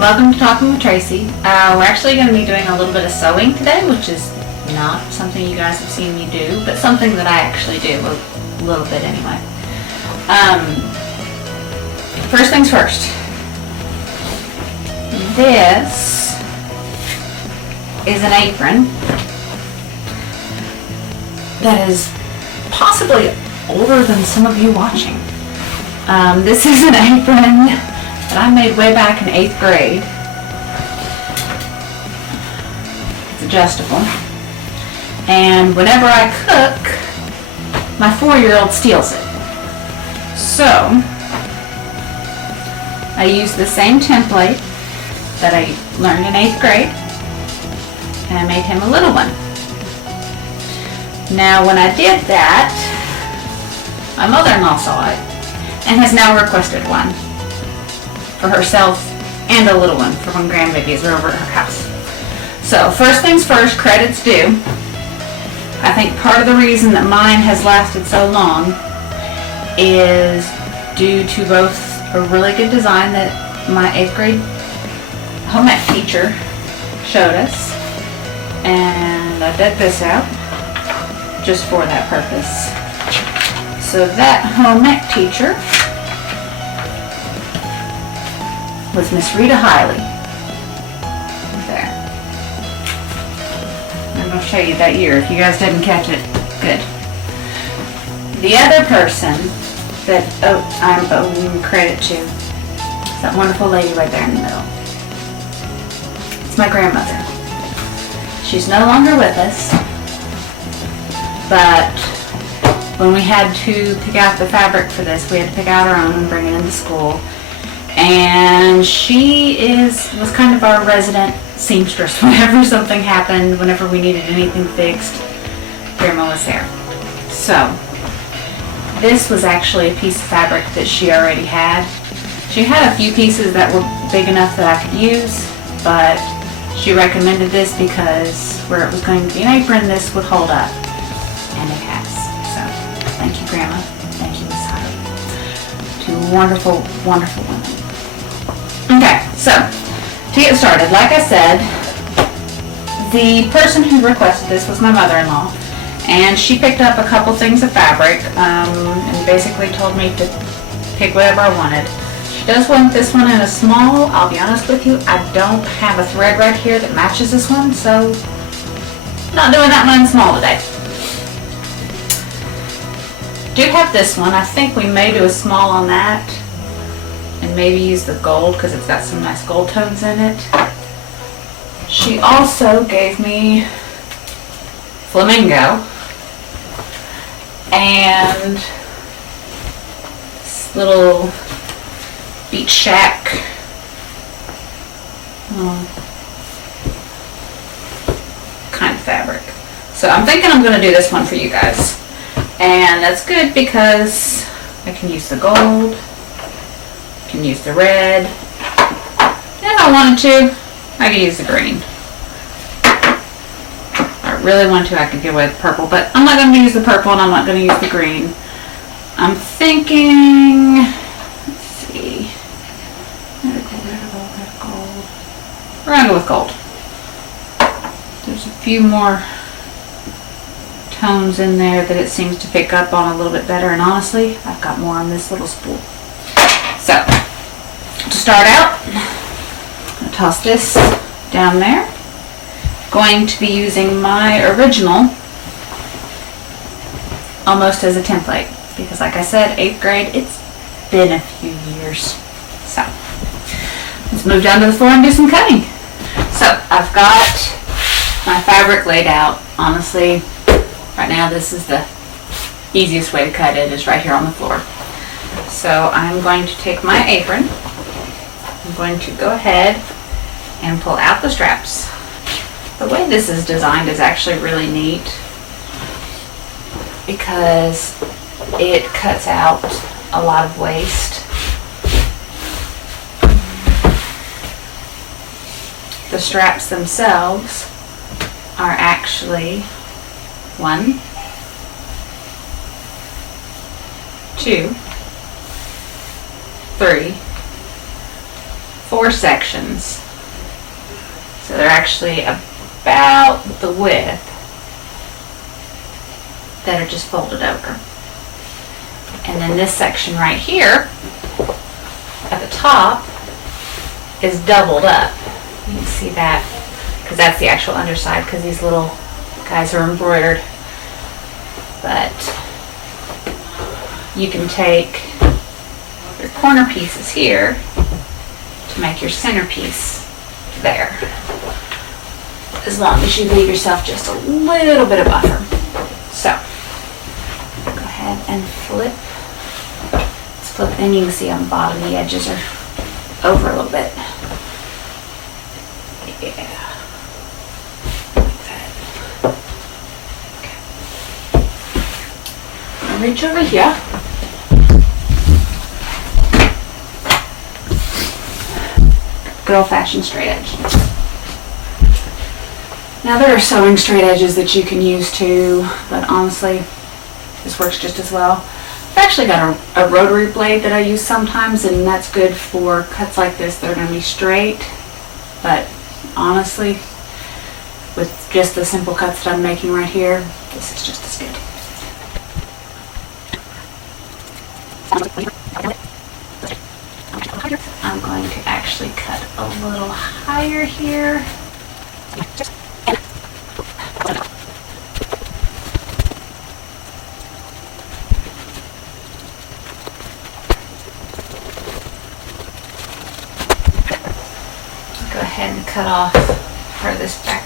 Welcome to Talking with Tracy. We're actually going to be doing a little bit of sewing today, which is not something you guys have seen me do, but something that I actually do a little bit anyway. First things first. This is an apron that is possibly older than some of you watching. This is an apron that I made way back in 8th grade. It's adjustable. And whenever I cook, my 4-year-old steals it. So, I use the same template that I learned in 8th grade, and I made him a little one. Now, when I did that, my mother-in-law saw it and has now requested one for herself and a little one for when grandbabies are over at her house. So, first things first, credit's due. I think part of the reason that mine has lasted so long is due to both a really good design that my 8th grade home ec teacher showed us, and I did this out just for that purpose. So that home ec teacher was Miss Rita Hiley. There. I'm going to show you that year if you guys didn't catch it. Good. The other person that I'm owing credit to is that wonderful lady right there in the middle. It's my grandmother. She's no longer with us, but when we had to pick out the fabric for this, we had to pick out our own and bring it into school. And she was kind of our resident seamstress. Whenever something happened, whenever we needed anything fixed, Grandma was there. So, this was actually a piece of fabric that she already had. She had a few pieces that were big enough that I could use, but she recommended this because where it was going to be an apron, this would hold up. And it has. So, thank you, Grandma. Thank you, Miss Hyde. Two wonderful, wonderful women. Okay, so, to get started, like I said, the person who requested this was my mother-in-law, and she picked up a couple things of fabric, and basically told me to pick whatever I wanted. She does want this one in a small. I'll be honest with you, I don't have a thread right here that matches this one, so not doing that one in small today. Do have this one. I think we may do a small on that and maybe use the gold because it's got some nice gold tones in it. She also gave me flamingo and this little beach shack kind of fabric. So I'm thinking I'm going to do this one for you guys. And that's good because I can use the gold, I can use the red, and if I wanted to, I could use the green. If I really wanted to, I could give away the purple, but I'm not going to use the purple and I'm not going to use the green. I'm thinking, let's see, we're going to go with gold. There's a few more tones in there that it seems to pick up on a little bit better, and honestly, I've got more on this little spool. So, to start out, I'm going to toss this down there. Going to be using my original almost as a template because, like I said, 8th grade, it's been a few years. So, let's move down to the floor and do some cutting. So, I've got my fabric laid out. Honestly, right now, this is the easiest way to cut it, is right here on the floor. So I'm going to take my apron. I'm going to go ahead and pull out the straps. The way this is designed is actually really neat because it cuts out a lot of waste. The straps themselves are actually 1, 2, 3, 4, 4 sections. So they're actually about the width that are just folded over. And then this section right here at the top is doubled up. You can see that because that's the actual underside, because these little guys are embroidered. But you can take your corner pieces here to make your centerpiece there, as long as you leave yourself just a little bit of buffer. So go ahead and flip. Let's flip, and you can see on the bottom the edges are over a little bit. Yeah. Like that. Okay. I'll reach over here. Good old-fashioned straight edge. Now there are sewing straight edges that you can use too, but honestly, this works just as well. I've actually got a rotary blade that I use sometimes, and that's good for cuts like this. They're going to be straight, but honestly, with just the simple cuts that I'm making right here, this is just as good. I'm going to actually cut a little higher here. Go ahead and cut off part of this back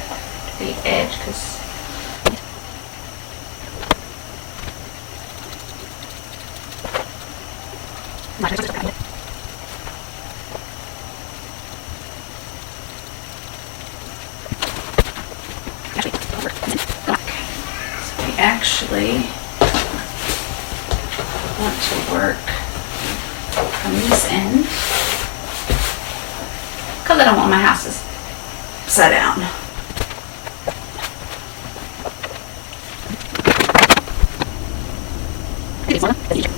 to the edge, because we actually want to work from this end, because I don't want my houses upside down.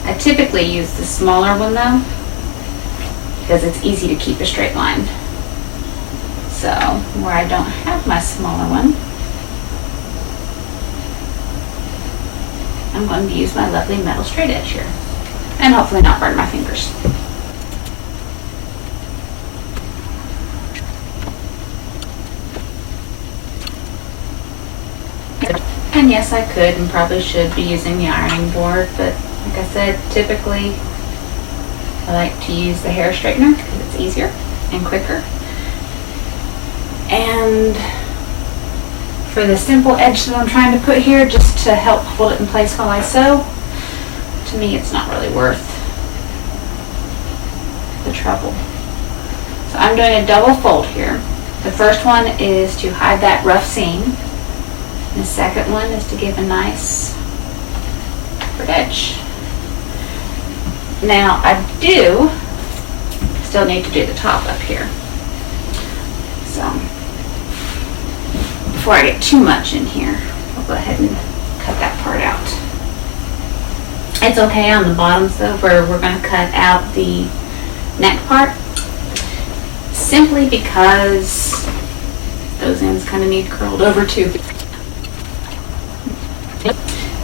I typically use the smaller one though, because it's easy to keep a straight line. So where I don't have my smaller one, I'm going to use my lovely metal straight edge here, and hopefully not burn my fingers. And yes, I could and probably should be using the ironing board, but like I said, typically I like to use the hair straightener because it's easier and quicker. And for the simple edge that I'm trying to put here, just to help hold it in place while I sew, to me it's not really worth the trouble. So I'm doing a double fold here. The first one is to hide that rough seam. The second one is to give a nice covered edge. Now I do still need to do the top up here. So before I get too much in here, I'll go ahead and cut that part out. It's okay on the bottoms though, where we're going to cut out the neck part, simply because those ends kind of need curled over too.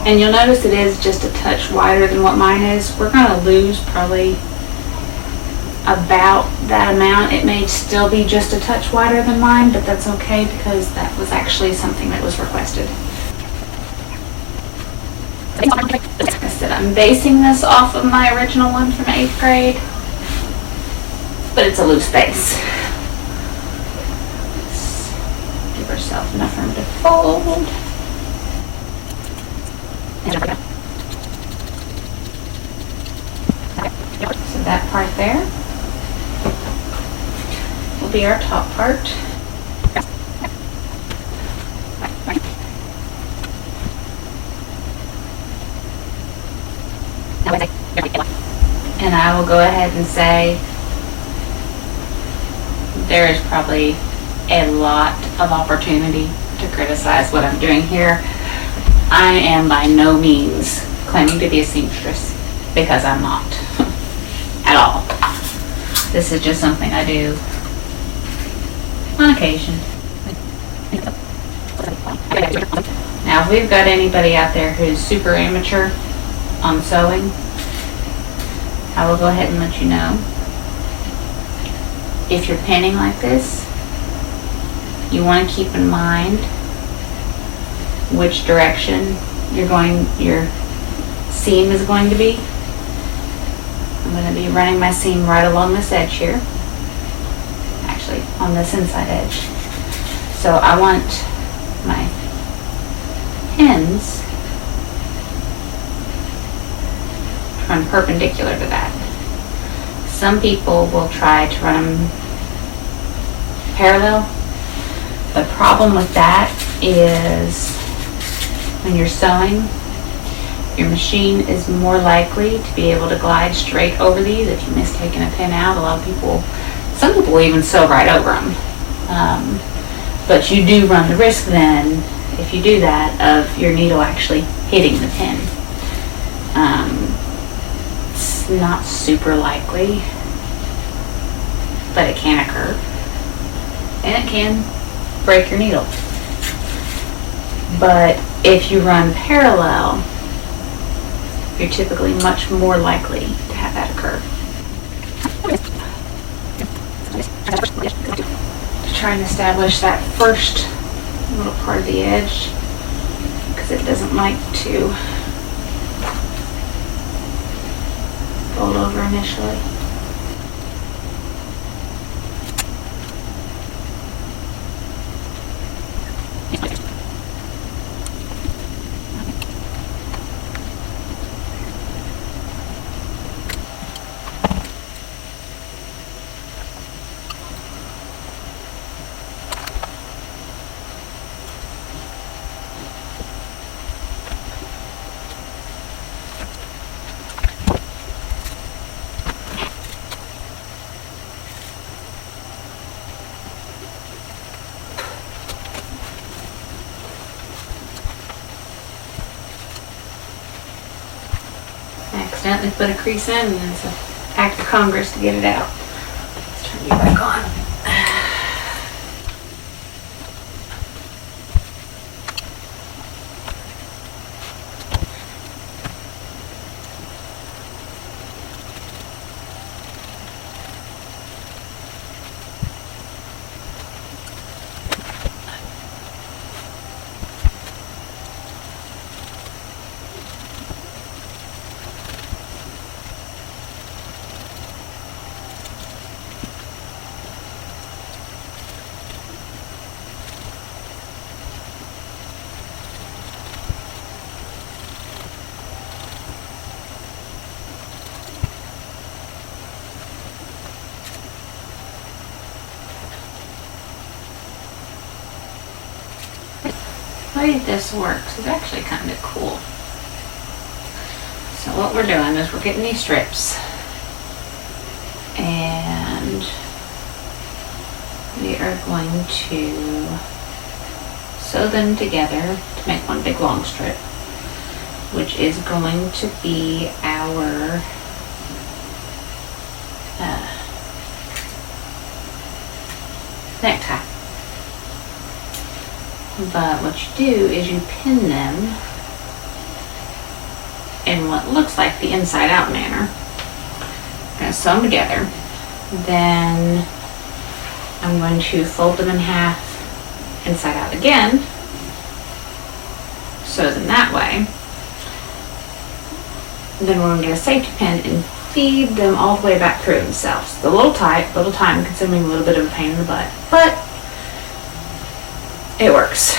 And you'll notice it is just a touch wider than what mine is. We're going to lose probably about that amount. It may still be just a touch wider than mine, but that's okay because that was actually something that was requested. Like I said, I'm basing this off of my original one from 8th grade, but it's a loose base. Let's give ourselves enough room to fold. So that part there will be our top part. And I will go ahead and say there is probably a lot of opportunity to criticize what I'm doing here. I am by no means claiming to be a seamstress, because I'm not at all. This is just something I do on occasion. Now, if we've got anybody out there who's super amateur on sewing, I will go ahead and let you know. If you're pinning like this, you want to keep in mind which direction your seam is going to be. I'm going to be running my seam right along this edge here, actually on this inside edge. So I want my pins to run perpendicular to that. Some people will try to run them parallel. The problem with that is when you're sewing, your machine is more likely to be able to glide straight over these if you miss taking a pin out. Some people will even sew right over them. But you do run the risk then, if you do that, of your needle actually hitting the pin. It's not super likely, but it can occur. And it can break your needle. But if you run parallel, you're typically much more likely to have that occur. To try and establish that first little part of the edge, because it doesn't like to fold over initially. Accidentally put a crease in, and it's an act of Congress to get it out. Let's turn you back on. The way this works is actually kind of cool. So what we're doing is we're getting these strips, and we are going to sew them together to make one big long strip, which is going to be our necktie. But what you do is you pin them in what looks like the inside out manner. I'm going to sew them together. Then I'm going to fold them in half inside out again. Sew them that way. Then we're going to get a safety pin and feed them all the way back through themselves. It's a little tight, a little time consuming, a little bit of a pain in the butt, but it works.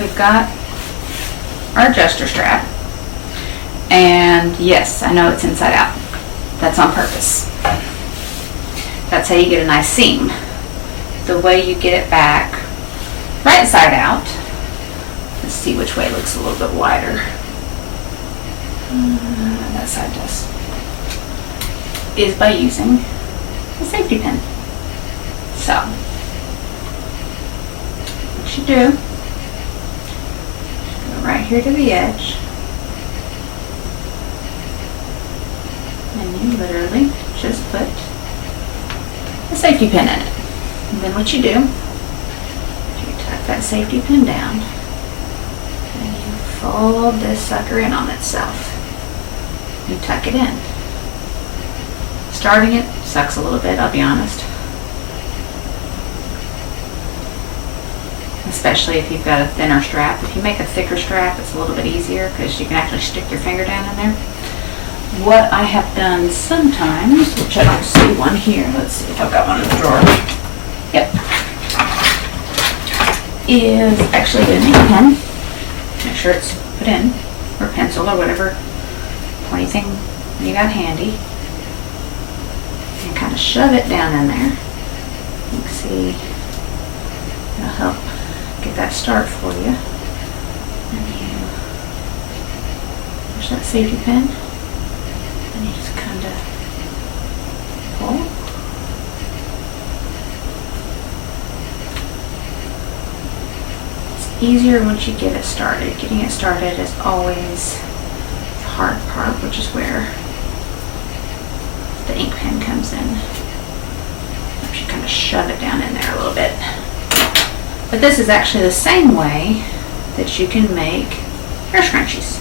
we've got our adjuster strap. And yes, I know it's inside out. That's on purpose. That's how you get a nice seam. The way you get it back right side out, let's see which way looks a little bit wider. That side does. Is by using a safety pin. So, what you do, go right here to the edge, and you literally just put a safety pin in it. And then what you do, you tuck that safety pin down, and you fold this sucker in on itself. You tuck it in. Starting it sucks a little bit, I'll be honest. Especially if you've got a thinner strap. If you make a thicker strap, it's a little bit easier because you can actually stick your finger down in there. What I have done sometimes, which I don't see one here, let's see if I've got one in the drawer. Yep. Is actually get an ink pen. Make sure it's put in, or pencil or whatever pointy thing you got handy. And kind of shove it down in there. You can see it'll help get that start for you. And you push that safety pin, and you just kind of pull. It's easier once you get it started. Getting it started is always the hard part, which is where the ink pen comes in. You kind of shove it down in there a little bit. But this is actually the same way that you can make hair scrunchies.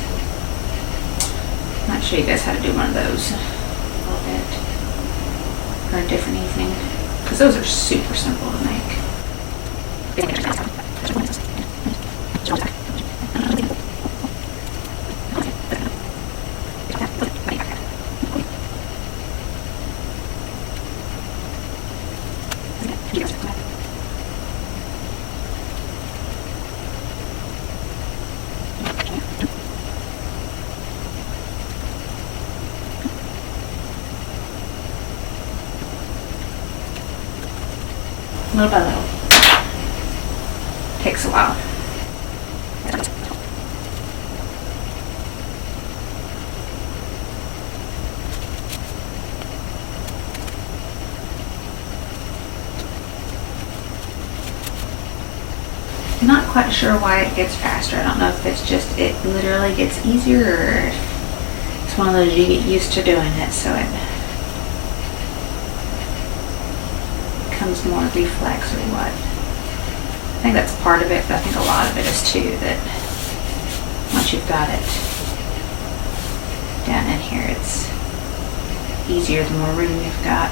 I might show you guys how to do one of those a little bit, or a different evening, because those are super simple to make. Little by little. Takes a while. I'm not quite sure why it gets faster. I don't know if it's just, it literally gets easier, or it's one of those you get used to doing it, so it becomes more reflex or what. I think that's part of it, but I think a lot of it is too that once you've got it down in here, it's easier the more room you've got.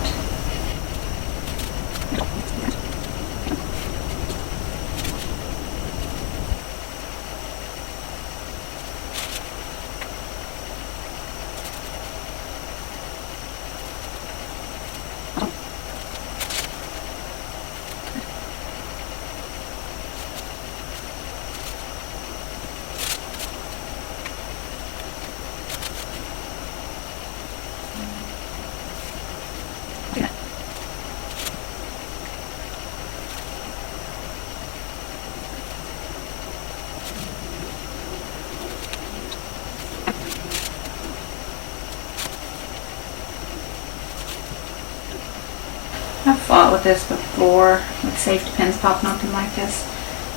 I've fought with this before, with safety pins popping open like this.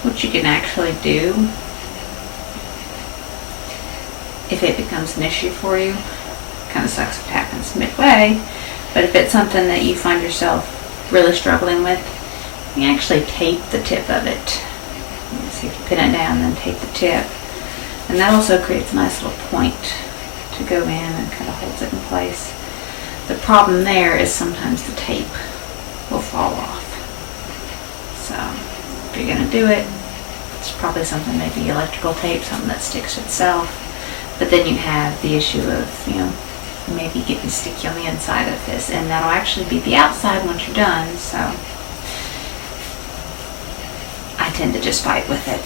What you can actually do, if it becomes an issue for you, kind of sucks if it happens midway, but if it's something that you find yourself really struggling with, you can actually tape the tip of it. See if you pin it down, then tape the tip. And that also creates a nice little point to go in and kind of holds it in place. The problem there is sometimes the tape will fall off. So if you're going to do it, it's probably something, maybe electrical tape, something that sticks to itself. But then you have the issue of, maybe getting sticky on the inside of this, and that'll actually be the outside once you're done. So I tend to just fight with it.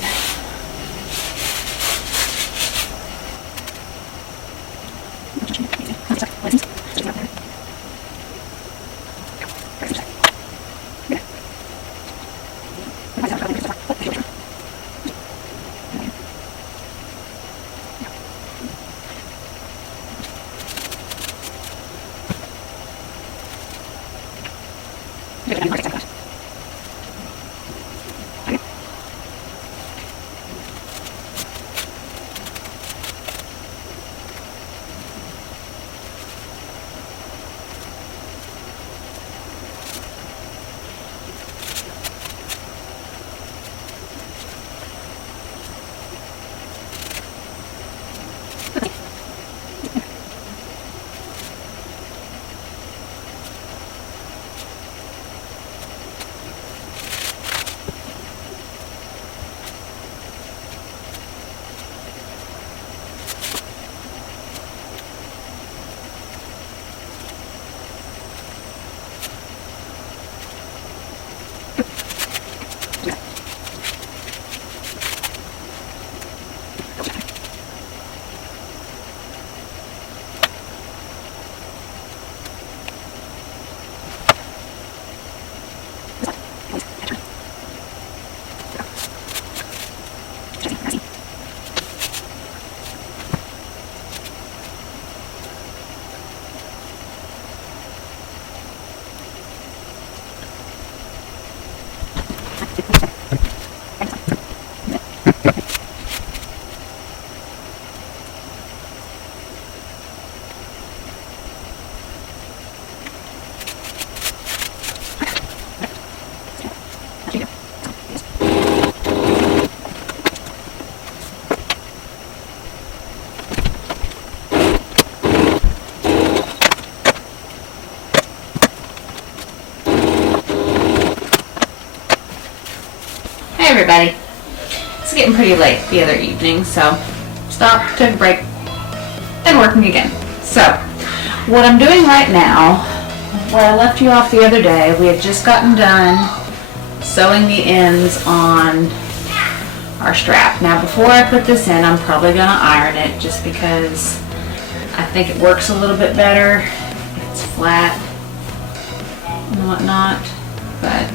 everybody. It's getting pretty late the other evening, so stopped, took a break, and working again. So, what I'm doing right now, where I left you off the other day, we had just gotten done sewing the ends on our strap. Now, before I put this in, I'm probably going to iron it just because I think it works a little bit better if it's flat and whatnot, but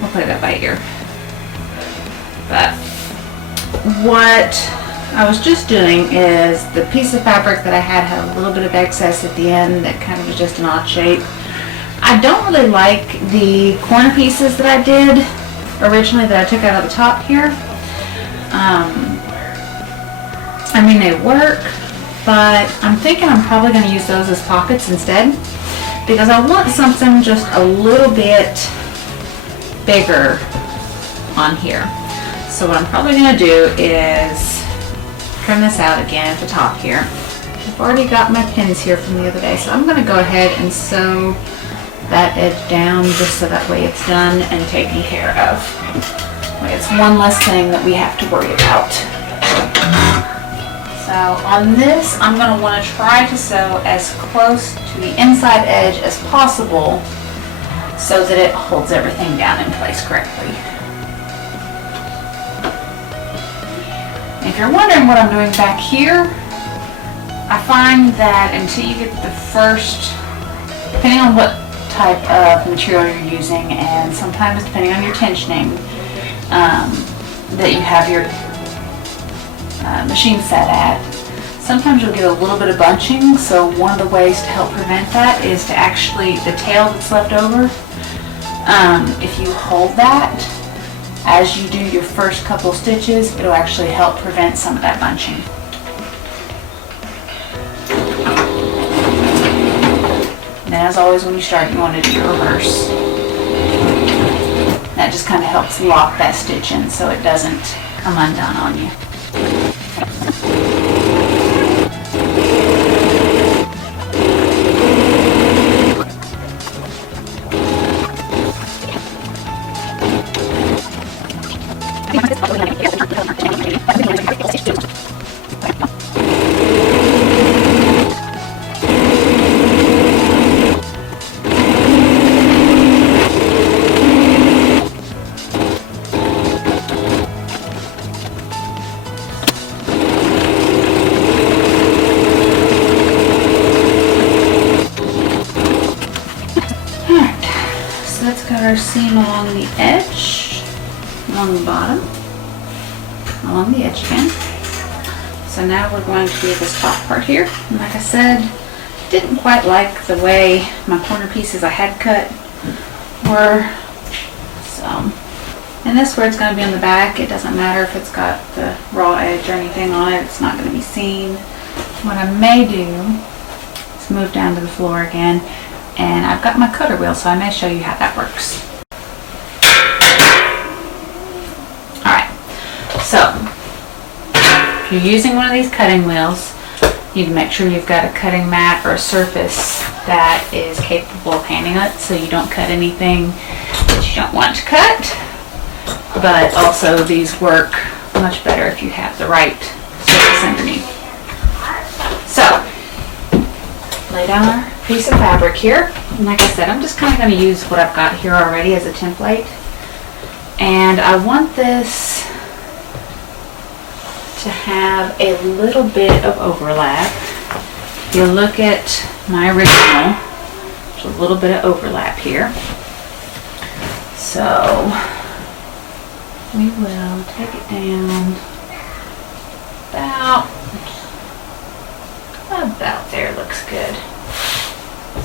we'll play that by ear. But what I was just doing is the piece of fabric that I had a little bit of excess at the end that kind of was just an odd shape. I don't really like the corner pieces that I did originally that I took out of the top here. I mean, they work, but I'm thinking I'm probably going to use those as pockets instead because I want something just a little bit bigger on here. So what I'm probably going to do is trim this out again at the top here. I've already got my pins here from the other day, so I'm going to go ahead and sew that edge down just so that way it's done and taken care of. It's one less thing that we have to worry about. So on this, I'm going to want to try to sew as close to the inside edge as possible so that it holds everything down in place correctly. If you're wondering what I'm doing back here, I find that until you get the first, depending on what type of material you're using, and sometimes depending on your tensioning that you have your machine set at, sometimes you'll get a little bit of bunching. So one of the ways to help prevent that is to actually, the tail that's left over, if you hold that as you do your first couple stitches, it'll actually help prevent some of that bunching. And then as always, when you start, you want to do your reverse. That just kind of helps lock that stitch in so it doesn't come undone on you. Our seam along the edge, along the bottom, along the edge again. So now we're going to do this top part here. And like I said, didn't quite like the way my corner pieces I had cut were. So, and this where it's going to be on the back, it doesn't matter if it's got the raw edge or anything on it, it's not going to be seen. What I may do is move down to the floor again. And I've got my cutter wheel, so I may show you how that works. Alright, so if you're using one of these cutting wheels, you need to make sure you've got a cutting mat or a surface that is capable of handling it so you don't cut anything that you don't want to cut. But also these work much better if you have the right surface underneath. So, lay down our piece of fabric here, and like I said, I'm just kind of going to use what I've got here already as a template, and I want this to have a little bit of overlap. If you look at my original, there's a little bit of overlap here, so we will take it down about there. Looks good.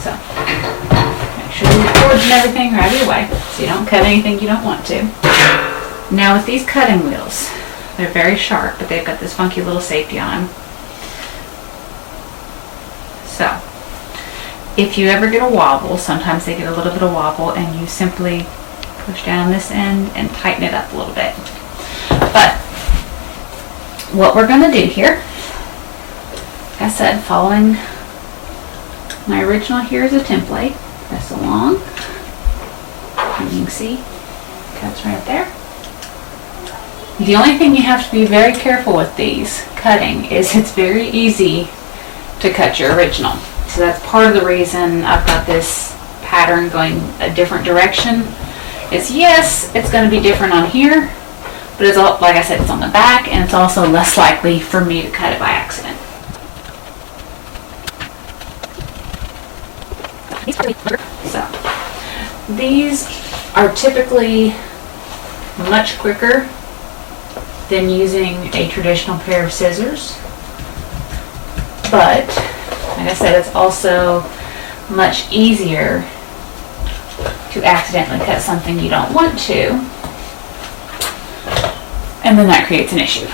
So, make sure your cords and everything are out of your way so you don't cut anything you don't want to. Now with these cutting wheels, they're very sharp, but they've got this funky little safety on them. So, if you ever get a wobble, sometimes they get a little bit of wobble, and you simply push down this end and tighten it up a little bit. But, what we're going to do here, like I said, following my original here is a template. Press along, and you can see, Cuts right there. The only thing you have to be very careful with these cutting is it's very easy to cut your original. So that's part of the reason I've got this pattern going a different direction. Is yes, it's going to be different on here, but it's all, like I said, it's on the back, and it's also less likely for me to cut it by accident. So these are typically much quicker than using a traditional pair of scissors, but like I said, it's also much easier to accidentally cut something you don't want to, and then that creates an issue.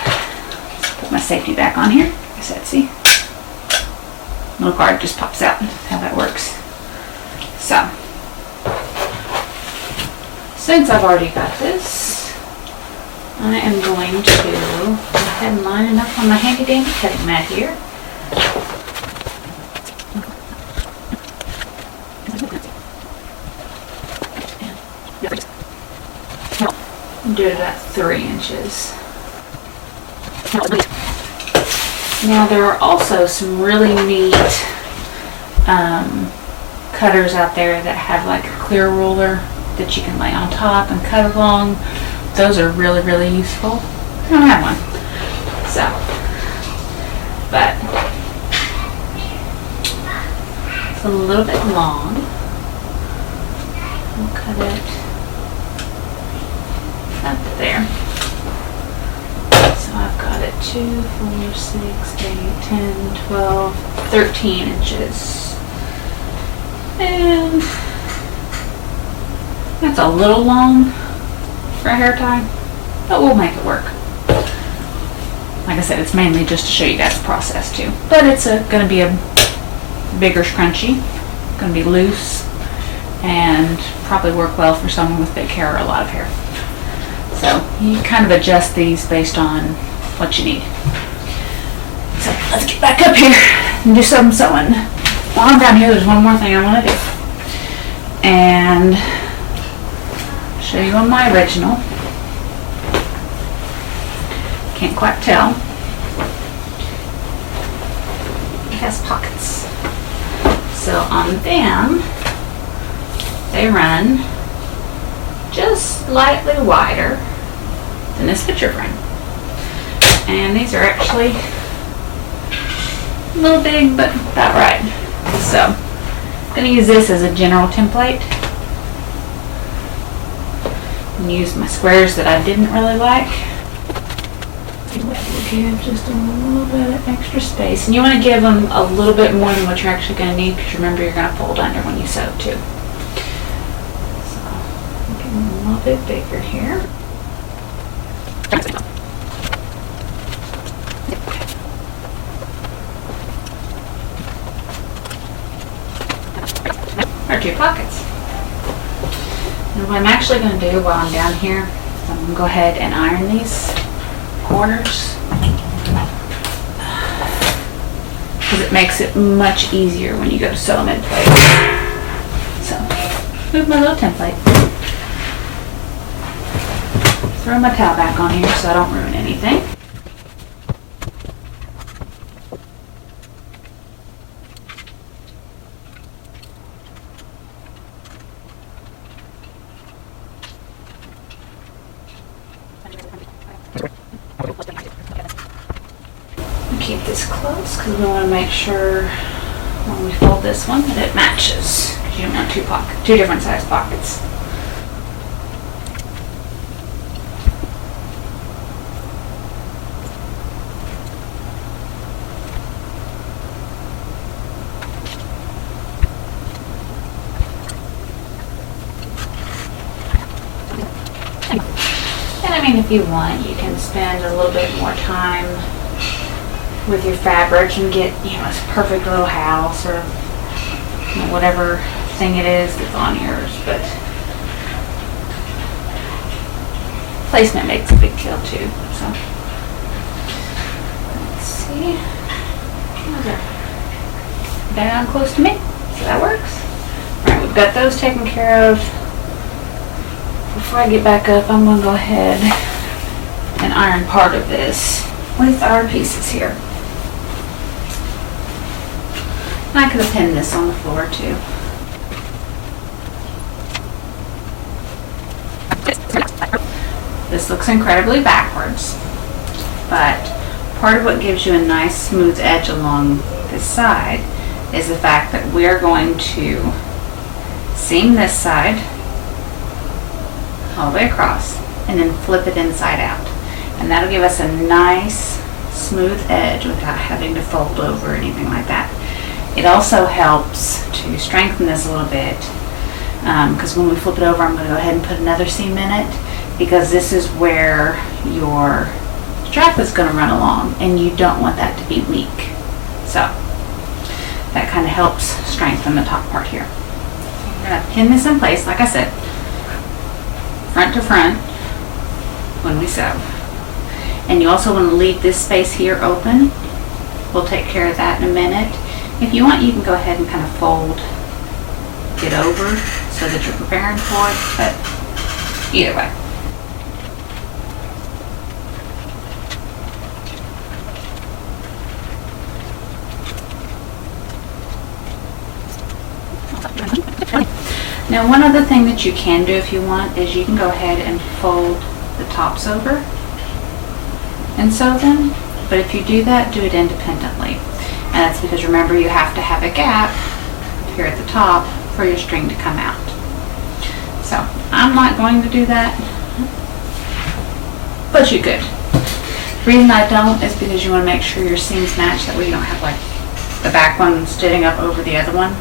Put my safety back on here. Like I said, see? Little card just pops out. That's how that works. So, since I've already got this, I am going to go ahead and line it up on my handy dandy cutting mat here. Do it about 3 inches. Now there are also some really neat cutters out there that have like a clear ruler that you can lay on top and cut along. Those are really, really useful. I don't have one. So, but it's a little bit long. We'll cut it up there. So I've got it 2, 4, 6, 8, 10, 12, 13 inches. And that's a little long for a hair tie, but we'll make it work. Like I said, it's mainly just to show you guys the process too. But it's going to be a bigger scrunchie, going to be loose, and probably work well for someone with big hair or a lot of hair. So you kind of adjust these based on what you need. So let's get back up here and do some sewing. While I'm down here, there's one more thing I want to do. And show you on my original. Can't quite tell. It has pockets. So on them, they run just slightly wider than this picture frame. And these are actually a little big, but about right. So I'm going to use this as a general template and use my squares that I didn't really like. Give just a little bit of extra space, and you want to give them a little bit more than what you're actually going to need, because remember you're going to fold under when you sew too. So give them a little bit bigger here. Our 2 pockets. And what I'm actually going to do while I'm down here is I'm going to go ahead and iron these corners, because it makes it much easier when you go to sew them in place. So, move my little template. Throw my towel back on here so I don't ruin anything. Keep this close because we want to make sure when we fold this one that it matches, because you don't want 2 different size pockets. And I mean, if you want, you can spend a little bit more time with your fabric and get, you know, a perfect little house or, you know, whatever thing it is that's on yours, but placement makes a big deal too. So let's see, down close to me, so that works. All right, we've got those taken care of. before I get back up, I'm going to go ahead and iron part of this with our pieces here. And I could have pinned this on the floor too. This looks incredibly backwards, but part of what gives you a nice smooth edge along this side is the fact that we're going to seam this side all the way across and then flip it inside out. And that'll give us a nice smooth edge without having to fold over or anything like that. It also helps to strengthen this a little bit because when we flip it over, I'm going to go ahead and put another seam in it, because this is where your strap is going to run along and you don't want that to be weak. So that kind of helps strengthen the top part here. I'm going to pin this in place, like I said, front to front when we sew. And you also want to leave this space here open. We'll take care of that in a minute. If you want, you can go ahead and kind of fold it over so that you're preparing for it, but either way. Now, one other thing that you can do if you want is you can go ahead and fold the tops over and sew them, but if you do that, do it independently. And that's because, remember, you have to have a gap here at the top for your string to come out. So I'm not going to do that, but you could. The reason I don't is because you want to make sure your seams match, that way you don't have like the back one sitting up over the other one.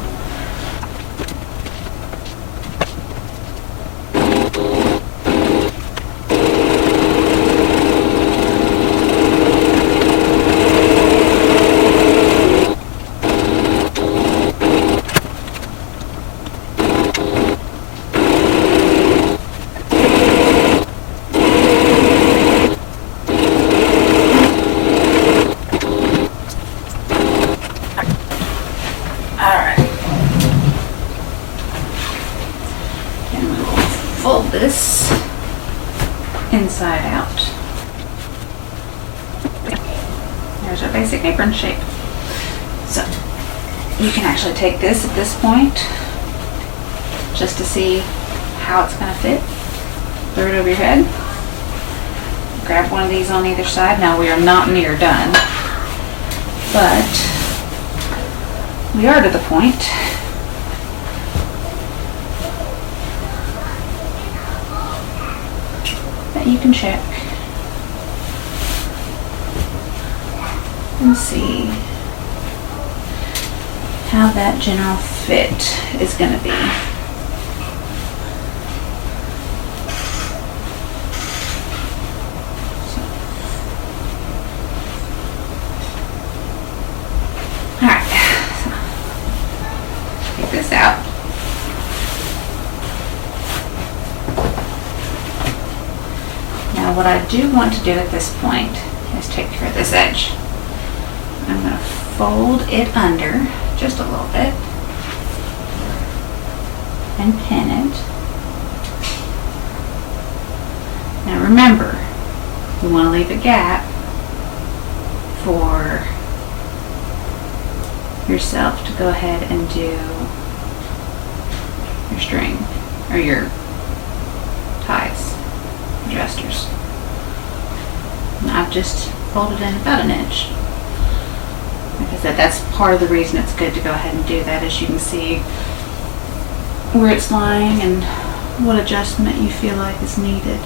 Fold this inside out. There's our basic apron shape. So you can actually take this at this point just to see how it's going to fit. Throw it over your head. Grab one of these on either side. Now we are not near done, but we are to the point you can check and see how that general fit is going to be. Alright, so take this out. What I do want to do at this point is take care of this edge. I'm going to fold it under just a little bit and pin it. Now remember, you want to leave a gap for yourself to go ahead and do your string or your ties, adjusters. And I've just folded in about an inch. Like I said, that's part of the reason it's good to go ahead and do that, is you can see where it's lying and what adjustment you feel like is needed.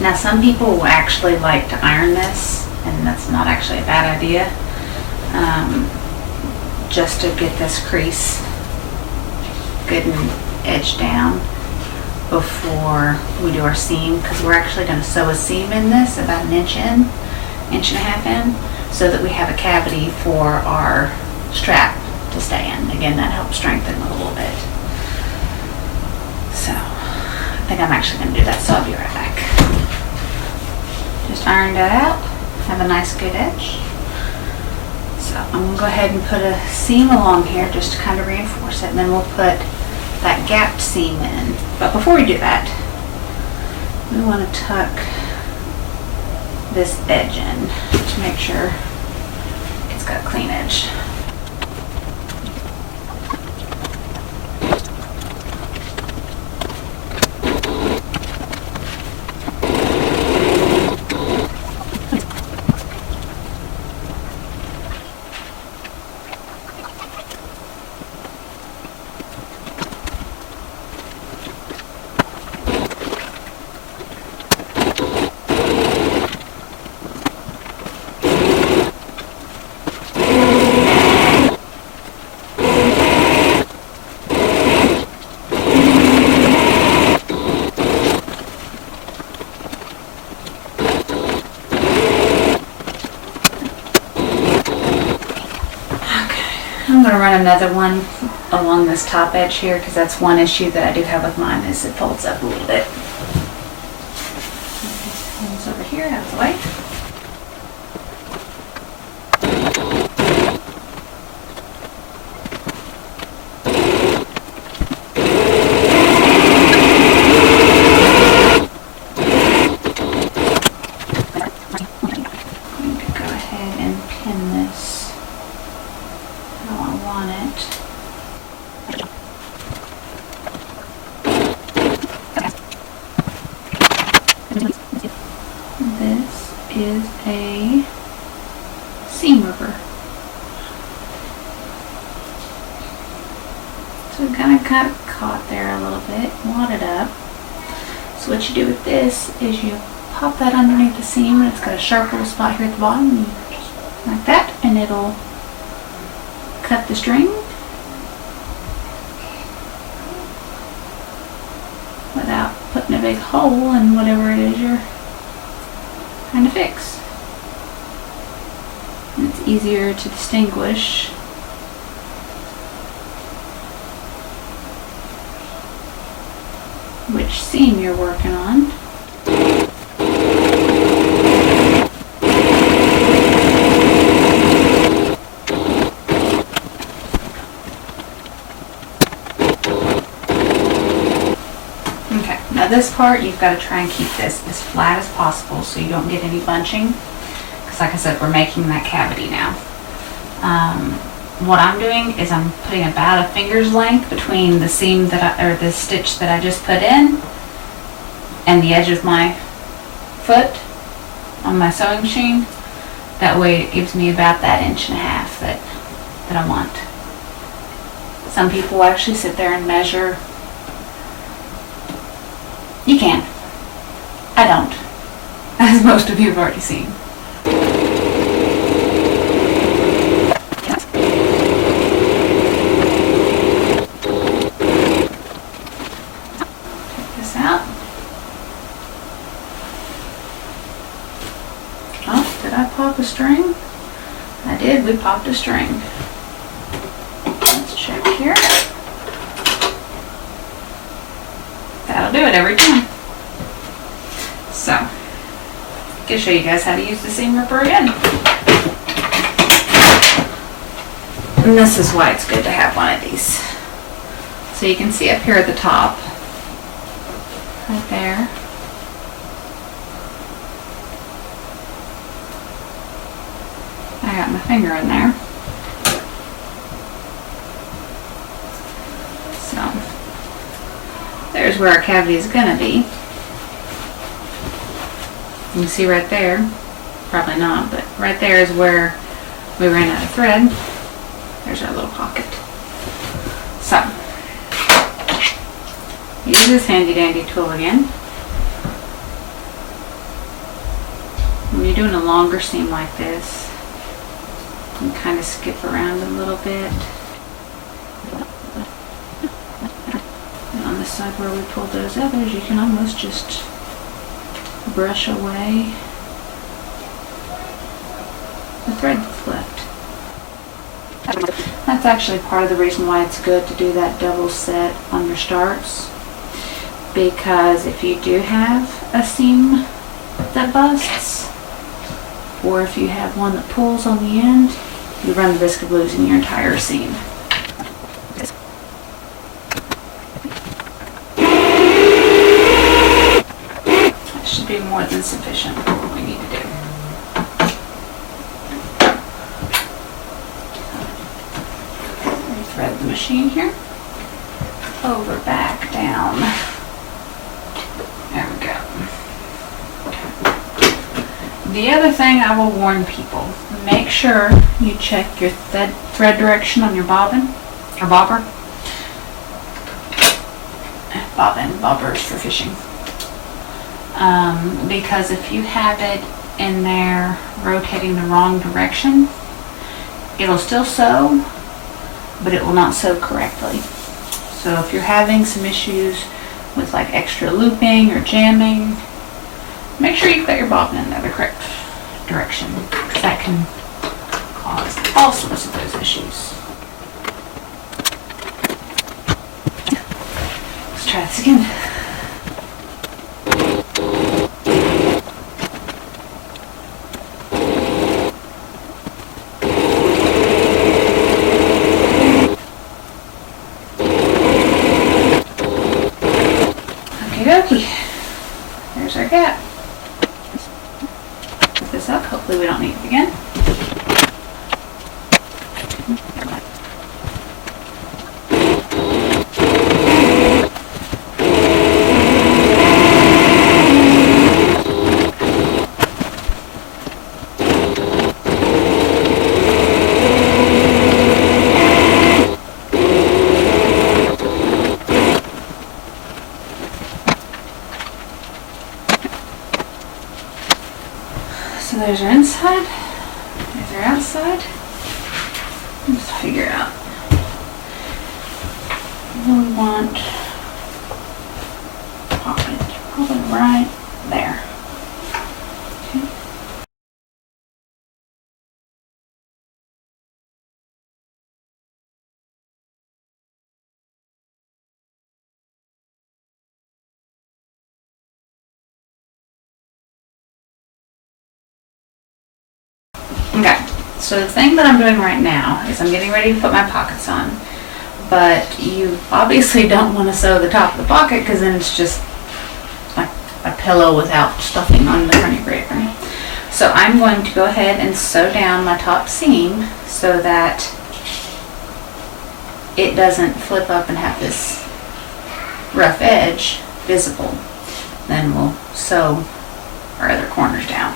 Now some people will actually like to iron this, and that's not actually a bad idea, just to get this crease good and edged down before we do our seam, because we're actually going to sew a seam in this about an inch in, inch and a half in, so that we have a cavity for our strap to stay in. Again, that helps strengthen it a little bit. So think I'm actually going to do that, so I'll be right back. Just iron that out. Have a nice good edge. So I'm going to go ahead and put a seam along here just to kind of reinforce it, and then we'll put that gapped seam in. But before we do that, we want to tuck this edge in to make sure it's got a clean edge. I'm going to run another one along this top edge here because that's one issue that I do have with mine is it folds up a little bit. Hands over here, out of the way. This is a seam ripper. So it kind of got caught there a little bit, wadded up. So what you do with this is you pop that underneath the seam, and it's got a sharp little spot here at the bottom, like that, and it'll cut the string without putting a big hole in whatever it is you're trying to fix. And it's easier to distinguish which seam you're working on. Now this part, you've got to try and keep this as flat as possible so you don't get any bunching. Because like I said, we're making that cavity now. What I'm doing is I'm putting about a finger's length between the seam or the stitch that I just put in and the edge of my foot on my sewing machine. That way it gives me about that 1.5 that I want. Some people actually sit there and measure. You can. I don't, as most of you have already seen. Take this out. Oh, did I pop a string? I did. We popped a string. Let's check here. That'll do it every time. So, I can show you guys how to use the seam ripper again. And this is why it's good to have one of these. So you can see up here at the top, right there, I got my finger in there. So, there's where our cavity is going to be. You can see right there, probably not, but right there is where we ran out of thread. There's our little pocket. So, use this handy dandy tool again. When you're doing a longer seam like this, you can kind of skip around a little bit. And on the side where we pulled those others, you can almost just brush away the thread that's left. That's actually part of the reason why it's good to do that double set on your starts. because if you do have a seam that busts, or if you have one that pulls on the end, you run the risk of losing your entire seam. That should be more than sufficient for what we need to do. Thread the machine here. Over, back, down. There we go. The other thing I will warn people, make sure you check your thread direction on your bobbin, or bobber. Bobbin, bobbers for fishing. Because if you have it in there rotating the wrong direction, it'll still sew, but it will not sew correctly. So if you're having some issues with like extra looping or jamming, make sure you've got your bobbin in the correct direction, because that can cause all sorts of those issues. Let's try this again. Okie dokie. There's our gap. Put this up. Hopefully we don't need it again. So there's our inside, there's our outside. Let's figure out what we want. Pocket, probably right there. Okay. Okay, so the thing that I'm doing right now is I'm getting ready to put my pockets on, but you obviously don't want to sew the top of the pocket because then it's just like a pillow without stuffing on the front of your apron. So I'm going to go ahead and sew down my top seam so that it doesn't flip up and have this rough edge visible. Then we'll sew our other corners down.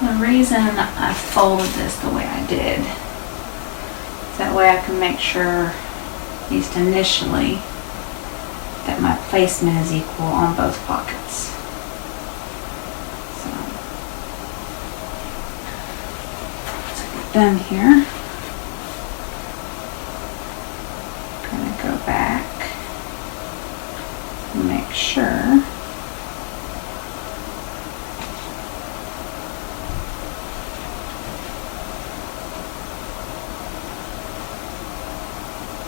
The reason I folded this the way I did is that way I can make sure, at least initially, that my placement is equal on both pockets. So, once I get done here, I'm going to go back and make sure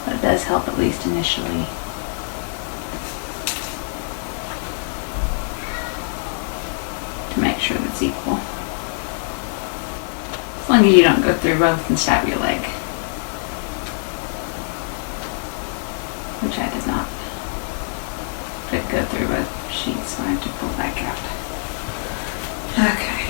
it does help, at least initially. To make sure that's equal. As long as you don't go through both and stab your leg. Which I did not. Did go through both sheets, so I have to pull back out. Okay.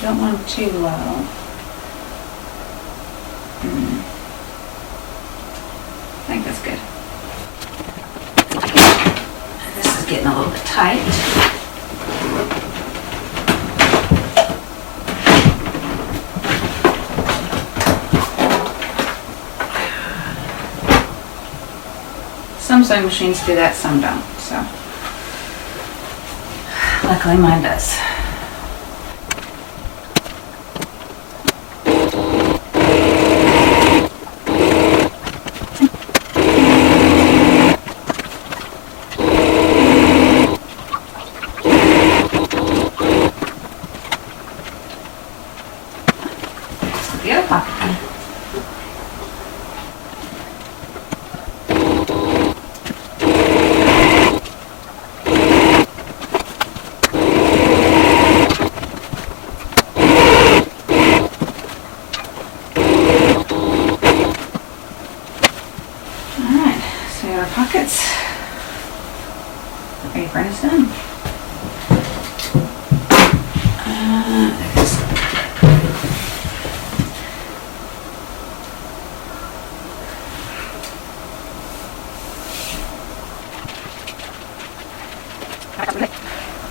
Don't want it too low. I think that's good. This is getting a little bit tight. sewing machines do that, some don't, so luckily mine does. The other pocket then. Alright, so we got our pockets. The apron is done.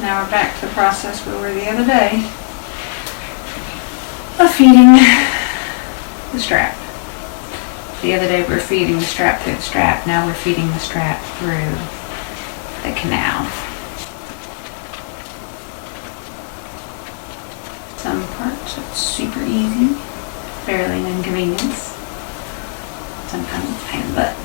Now we're back to the process we were the other day of feeding the strap. The other day we were feeding the strap through the strap. Now we're feeding the strap through the canal. Some parts it's super easy, barely an inconvenience. Sometimes it's a pain in the butt.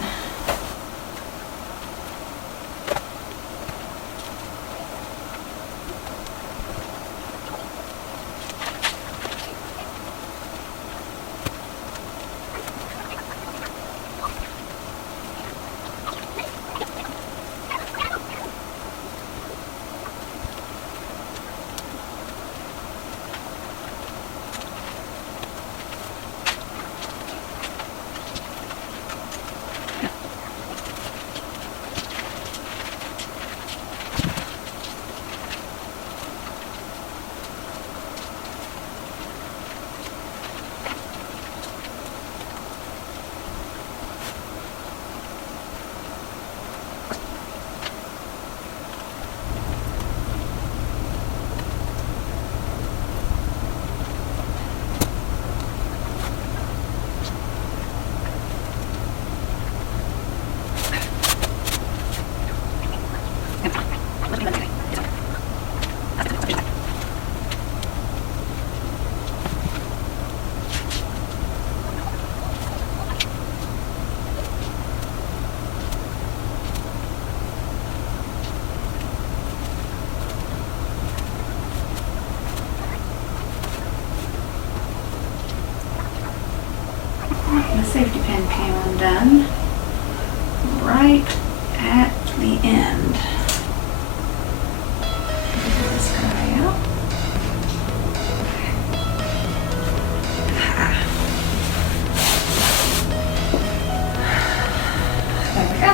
The safety pin came undone right at the end. Get this guy out. There we go.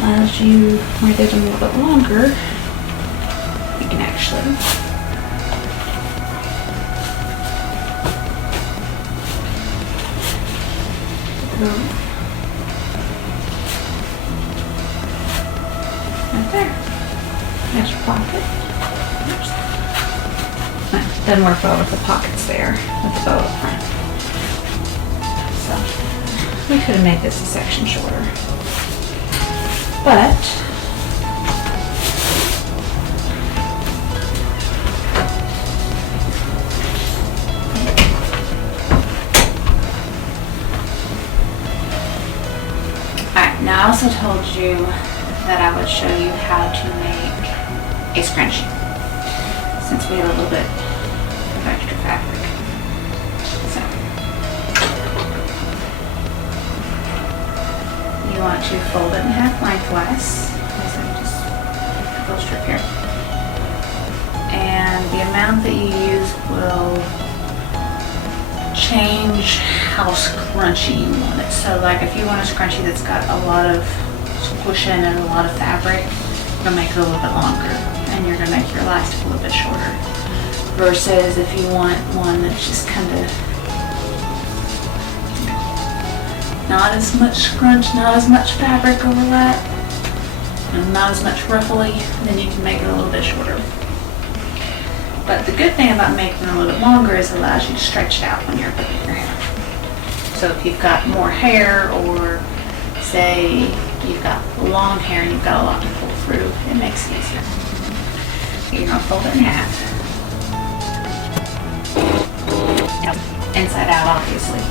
As you wear it a little bit longer, you can actually go right there. Extra pocket. Oops. No, doesn't work well with the pockets there, with the bow up front. So we could have made this a section shorter. But alright, now I also told you that I would show you how to make a scrunchie, since we had a little bit of extra fabric. So you want to fold it in half lengthwise, so just a little strip here, and the amount that you use will change how scrunchy you want it. So like if you want a scrunchie that's got a lot of squish in and a lot of fabric, you're going to make it a little bit longer, and you're going to make your elastic a little bit shorter, versus if you want one that's just kind of Not as much scrunch, not as much fabric overlap, and not as much ruffly. Then you can make it a little bit shorter. But the good thing about making it a little bit longer is it allows you to stretch it out when you're putting your hair. So if you've got more hair, or say you've got long hair and you've got a lot to pull through, it makes it easier. You're going to fold it in half. Inside out, obviously.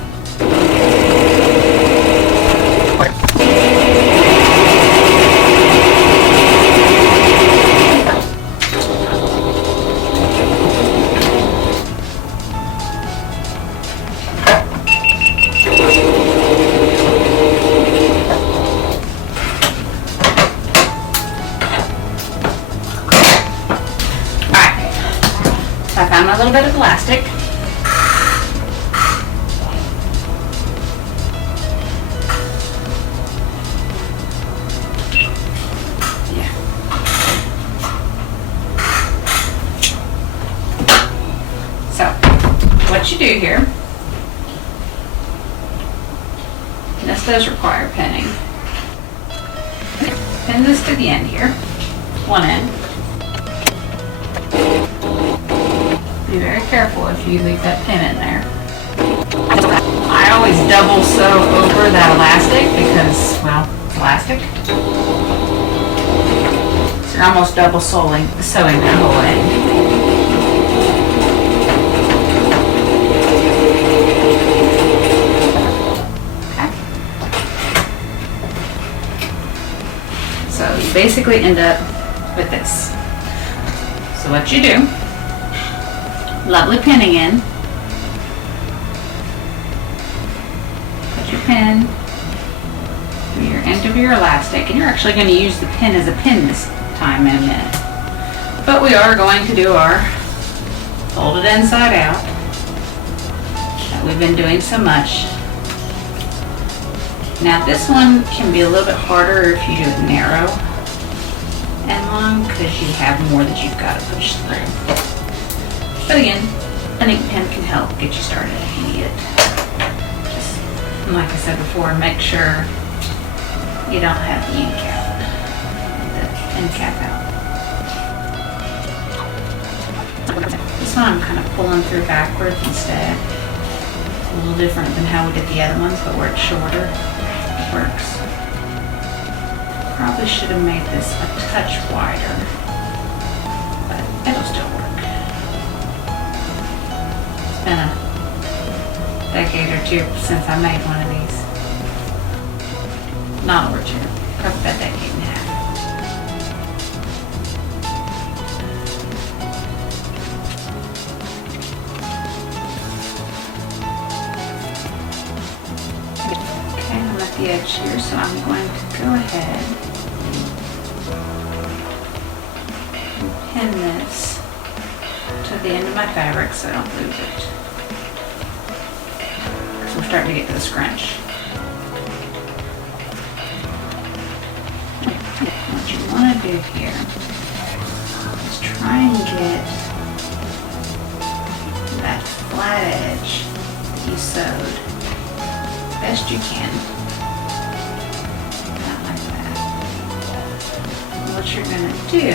I found a little bit of elastic. Yeah. So, what you do here, and this does require pinning. Pin this to the end here, one end. Be very careful if you leave that pin in there. I always double sew over that elastic because, well, it's elastic. So you're almost double sewing that whole end. Okay. So you basically end up with this. So what you do, lovely pinning in. Put your pin through your end of your elastic, and you're actually going to use the pin as a pin this time in a minute. But we are going to do our folded inside out that we've been doing so much. Now this one can be a little bit harder if you do it narrow and long because you have more that you've got to push through. But again, an ink pen can help get you started if you need it. Just like I said before, make sure you don't have the ink out, the end cap out. This one I'm kind of pulling through backwards instead. It's a little different than how we did the other ones, but where it's shorter, it works. Probably should have made this a touch wider, but it'll still work. Been a decade or two since I made one of these. Not over two, probably about a decade and a half. Okay, I'm at the edge here, so I'm going to go ahead and pin this to the end of my fabric so I don't lose it. We're starting to get to the scrunch. What you want to do here is try and get that flat edge that you sewed best you can. Not like that. And what you're going to do,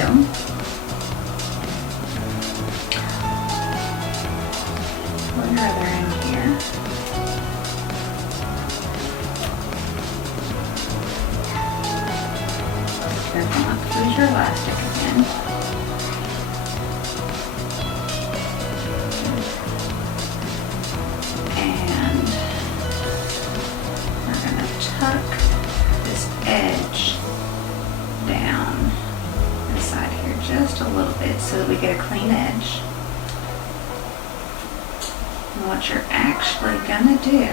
pull your other end here. Careful not to lose your elastic again. And we're going to tuck this edge down inside here just a little bit so that we get a clean edge. And what you're actually going to do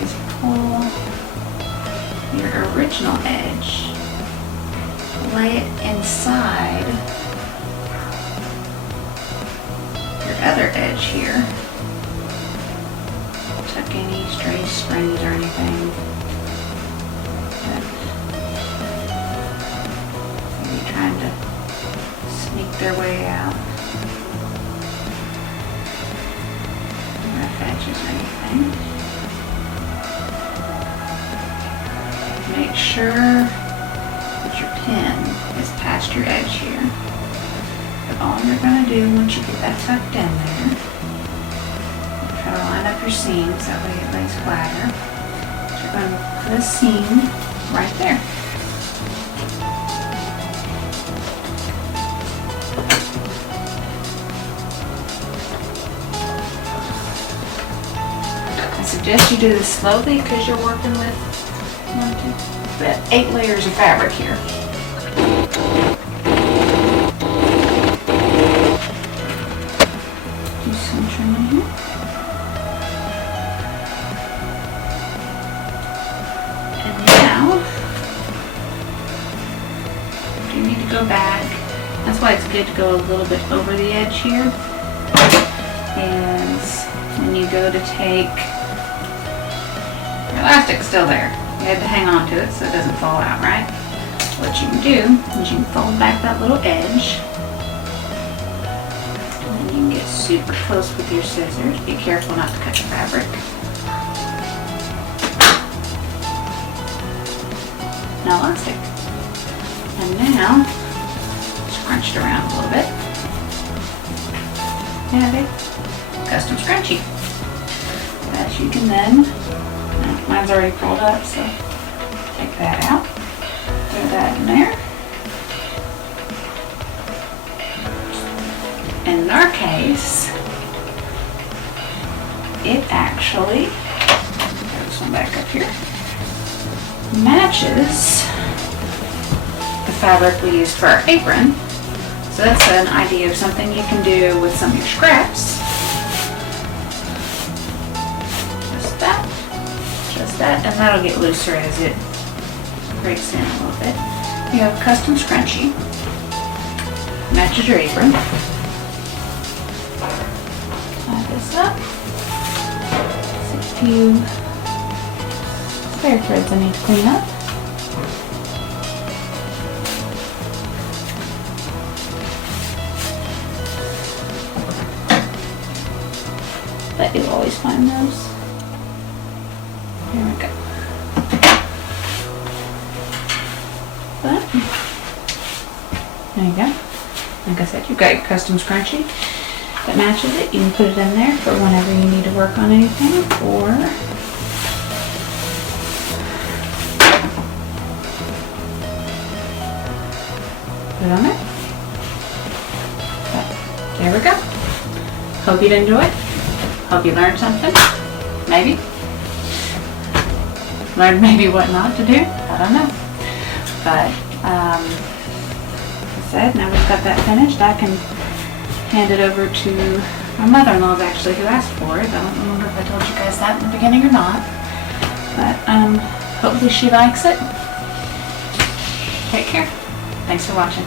is pull your original edge, lay it inside your other edge here. Tuck any stray strings or anything that maybe trying to sneak their way out. make sure that your pin is past your edge here. But all you're going to do once you get that tucked in there, try to line up your seams, that way it lays flatter. So you're going to put a seam right there. I suggest you do this slowly because you're working with 8 layers of fabric here. Do some trimming here. And now, you need to go back. That's why it's good to go a little bit over the edge here. And when you go to take, your elastic's still there. You had to hang on to it so it doesn't fall out, right? What you can do is you can fold back that little edge. And then you can get super close with your scissors. Be careful not to cut your fabric. Now elastic. And now, scrunch it around a little bit. And a custom scrunchie. That you can then, mine's already pulled up, so take that out. Throw that in there. In our case, it actually, throw this one back up here, matches the fabric we used for our apron. So that's an idea of something you can do with some of your scraps. Just that, and that'll get looser as it breaks in a little bit. You have a custom scrunchie. Matches your apron. Tie this up. There's a few spare threads I need to clean up. But you'll always find those. Here we go. But, there you go. Like I said, you've got your custom scrunchie that matches it. You can put it in there for whenever you need to work on anything, or put it on there. But there we go. Hope you'd enjoy it. Hope you learned something. Maybe. Learned maybe what not to do. I don't know. But, like I said, now we've got that finished, I can hand it over to my mother-in-law's actually, who asked for it. I don't remember if I told you guys that in the beginning or not. But, hopefully she likes it. Take care. Thanks for watching.